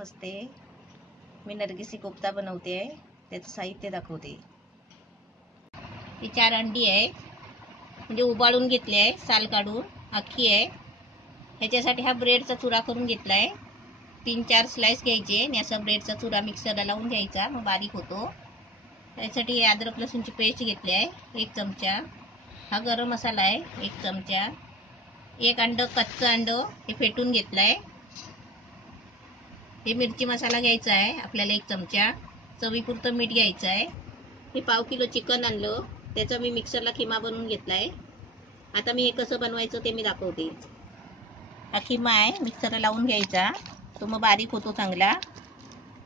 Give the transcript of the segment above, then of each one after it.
नमस्ते. मी नरगिसी कोफ्ता बनवते आहे. त्याचं साहित्य दाखवते. ही 4 अंडी आहे, म्हणजे उबाळून घेतली आहे, साल काढून अख्खी आहे. ह्याच्यासाठी हा ब्रेडचा चुरा करून घेतला आहे. 3-4 स्लाइस घ्यायचे आणि असा ब्रेडचा चुरा मिक्सरला लावून घ्यायचा, मग बारीक होतो. त्यासाठी अद्रक लसूणची पेस्ट घेतली आहे 1 चमचा. हा गरम मसाला आहे 1 चमचा. 1 अंड, कच्चं अंड हे फेटून घेतलं आहे. हे मिरची मसाला घ्यायचा आहे आपल्याला 1 चमचा. चवीपुरतं मीठ घ्यायचं आहे. हे पाव किलो चिकन आणलं, त्याचा मी मिक्सरला खिमा बनवून घेतला आहे. आता मी हे कसं बनवायचं ते मी दाखवते. हा खिमा आहे, मिक्सरला लावून घ्यायचा, तो मग बारीक होतो चांगला.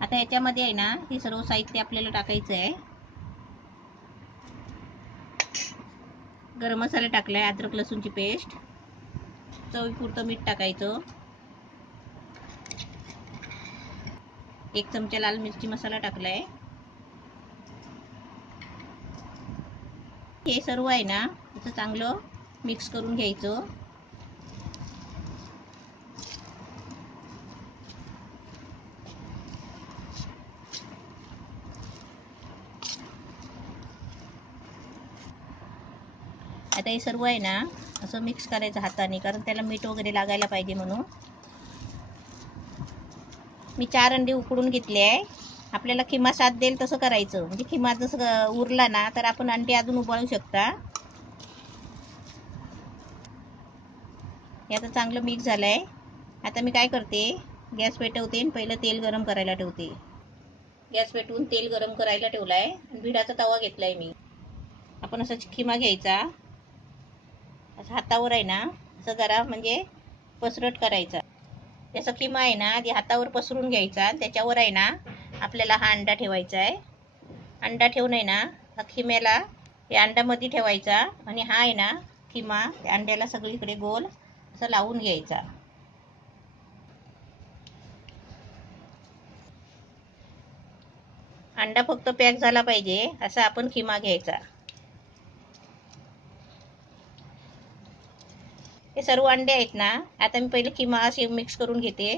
आता याच्यामध्ये आहे ना, हे सर्व साहित्य आपल्याला टाकायचं आहे. गरम मसाला टाकलाय, अद्रक लसूणची पेस्ट, चवीपुरतं मीठ टाकायचं, 1 चमचा लाल मिरची मसाला टाकलाय. हे सर्व आहे ना, असं चांगलं मिक्स करून घ्यायचं. आता हे सर्व आहे ना, असं मिक्स करायचं हाताने, कारण त्याला मीठ वगैरे लागायला पाहिजे म्हणून. मी 4 अंडे उकडून घेतले आहे. आपल्याला खिमा साथ देईल तसं करायचं, म्हणजे खिमा जसं उरला ना तर आपण अंडे अजून उबाळू शकता. हे आता चांगलं मिक्स झालंय. आता मी काय करते, गॅस पेटवते आणि पहिलं तेल गरम करायला ठेवते. गॅस पेटवून तेल गरम करायला ठेवलाय आणि भिडाचा तवा घेतलाय मी. आपण असा खिमा घ्यायचा, असं हातावर आहे ना, असं जरा म्हणजे पसरट करायचा. त्याचा खिमा आहे ना, आधी हातावर पसरून घ्यायचा. त्याच्यावर आहे ना, आपल्याला हा अंडा ठेवायचा आहे. अंडा ठेवून आहे ना, हा खिम्याला या अंड्यामध्ये ठेवायचा आणि हा आहे ना खिमा त्या अंड्याला सगळीकडे गोल असं लावून घ्यायचा. अंडा फक्त पॅक झाला पाहिजे असा आपण खिमा घ्यायचा. हे सर्व अंडे आहेत ना, आता मी पहिले खिमा असे मिक्स करून घेते.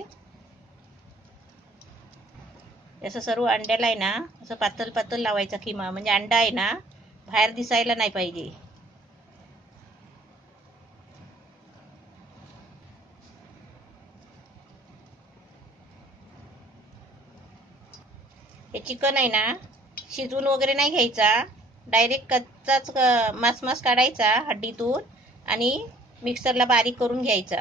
असं सर्व अंड्याला आहे ना, असं पातळ पातळ लावायचा खिमा, म्हणजे अंडा आहे ना बाहेर दिसायला नाही पाहिजे. हे चिकन आहे ना, शिजवून वगैरे नाही घ्यायचा, डायरेक्ट कच्चाच मांस काढायचा हड्डीतून आणि मिक्सरला बारीक करून घ्यायचा.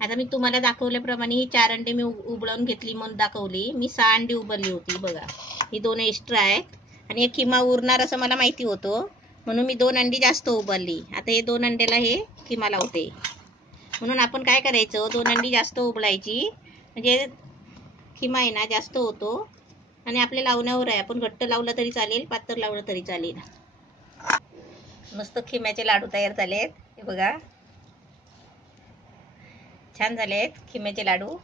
आता मी तुम्हाला दाखवल्याप्रमाणे ही 4 अंडे मी उबळून घेतली म्हणून दाखवली. मी 6 अंडी उबलली होती बघा. ही 2 एक्स्ट्रा आहेत आणि एक खिमा उरणार असं मला माहिती होतं, म्हणून मी 2 अंडी जास्त उबलली. आता हे 2 अंड्याला हे खिमा लावते. म्हणून आपण काय करायचं, 2 अंडी जास्त उबळायची, म्हणजे खिमा आहे ना जास्त होतो आणि आपल्या लावण्यावर आहे. आपण घट्ट लावलं तरी चालेल, पातळ लावलं तरी चालेल. मस्त खिम्याचे लाडू तयार झालेत, हे बघा, छान झालेत खिम्याचे लाडू.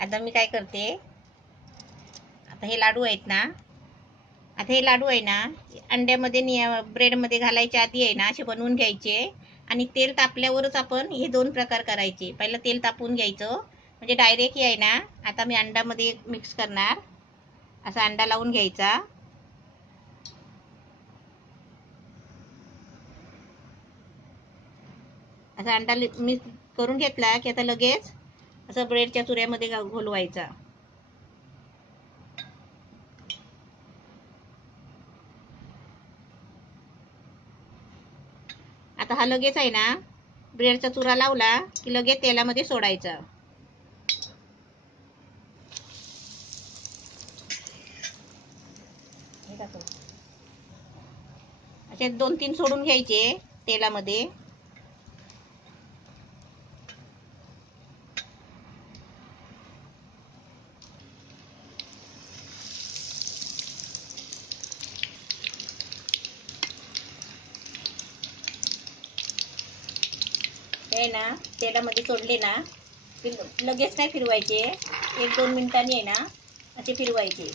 आता मी काय करते, आता हे लाडू आहेत ना, आता हे लाडू आहे ना अंड्यामध्ये ब्रेडमध्ये घालायच्या आधी आहे ना असे बनवून घ्यायचे आणि तेल तापल्यावरच आपण हे 2 प्रकार करायचे. पहिलं तेल तापवून घ्यायचं, म्हणजे डायरेक्ट आहे ना, आता मी अंड्यामध्ये मिक्स करणार. असा अंडा लावून घ्यायचा, असा अंडा मिक्स करून घेतला की आता लगेच असं ब्रेडच्या चुऱ्यामध्ये घोलवायचा. आता हा लगेच आहे ना, ब्रेडचा चुरा लावला की लगेच तेलामध्ये सोडायचा. असे 2-3 सोडून घ्यायचे तेलामध्ये. हे ना तेलामध्ये सोडले ना, लगेच नाही फिरवायचे, 1-2 मिनिटांनी आहे ना असे फिरवायचे.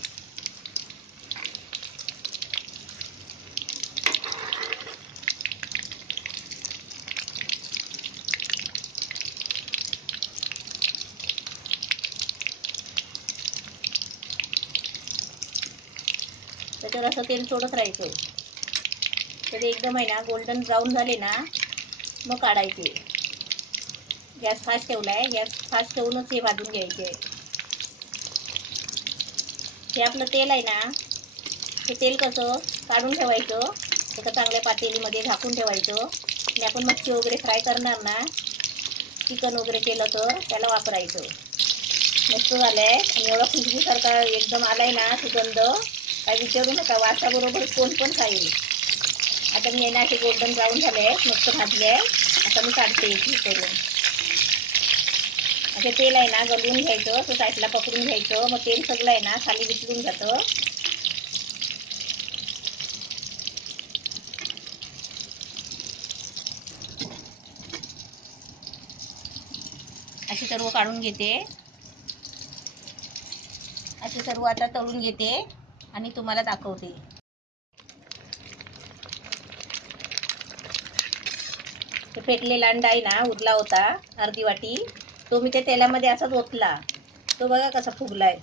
त्याच्यावर असं तेल सोडत राहायचं. तर एकदम आहे ना गोल्डन ब्राऊन झाले ना मग काढायचे. गॅस फास्ट ठेवलाय. गॅस फास्ट ठेवूनच हे भाजून घ्यायचे. हे आपलं तेल आहे ना, हे तेल कसं काढून ठेवायचं एका चांगल्या पातेलीमध्ये झाकून ठेवायचं. आणि आपण मच्छी वगैरे फ्राय करणार ना, चिकन वगैरे केलं तर त्याला वापरायचं. मस्त झालंय आणि एवढा खुशबूसारखा एकदम आलाय ना सुगंध, काय विचारू नका. वासाबरोबर कोण पण खाईल. आता मी आहे ना असे गोल्डन ब्राऊन झाले, मस्त भाजले. आता मी काढते करून. असे तेल आहे ना गलवून घ्यायचं, तो साईडला पकडून घ्यायचं. मग तेल सगळं आहे ना खाली विसरून जातं. असे सर्व काढून घेते. असे सर्व आता तळून घेते आणि तुम्हाला दाखवते. ते फेटलेला अंडा आहे ना उरला होता अर्धी वाटी, तो मी त्या तेलामध्ये असाच ओतला. तो बघा कसा फुगलाय.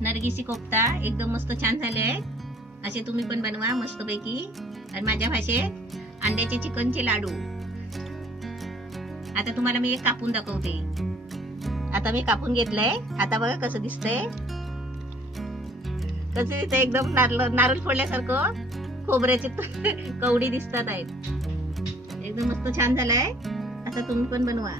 नरगिसी कोफ्ता एकदम मस्त छान झाले आहे. असे तुम्ही पण बनवा मस्तपैकी. आणि माझ्या भाषेत अंड्याचे चिकनचे लाडू. आता तुम्हाला मी एक कापून दाखवते. आता मी कापून घेतलंय. आता बघा कसं दिसतंय. कसं दिसतंय एकदम नारळ फोडल्यासारखं खोबऱ्याचे कवडी दिसतात आहेत. एकदम मस्त छान झालाय. असं तुम्ही पण बनवा.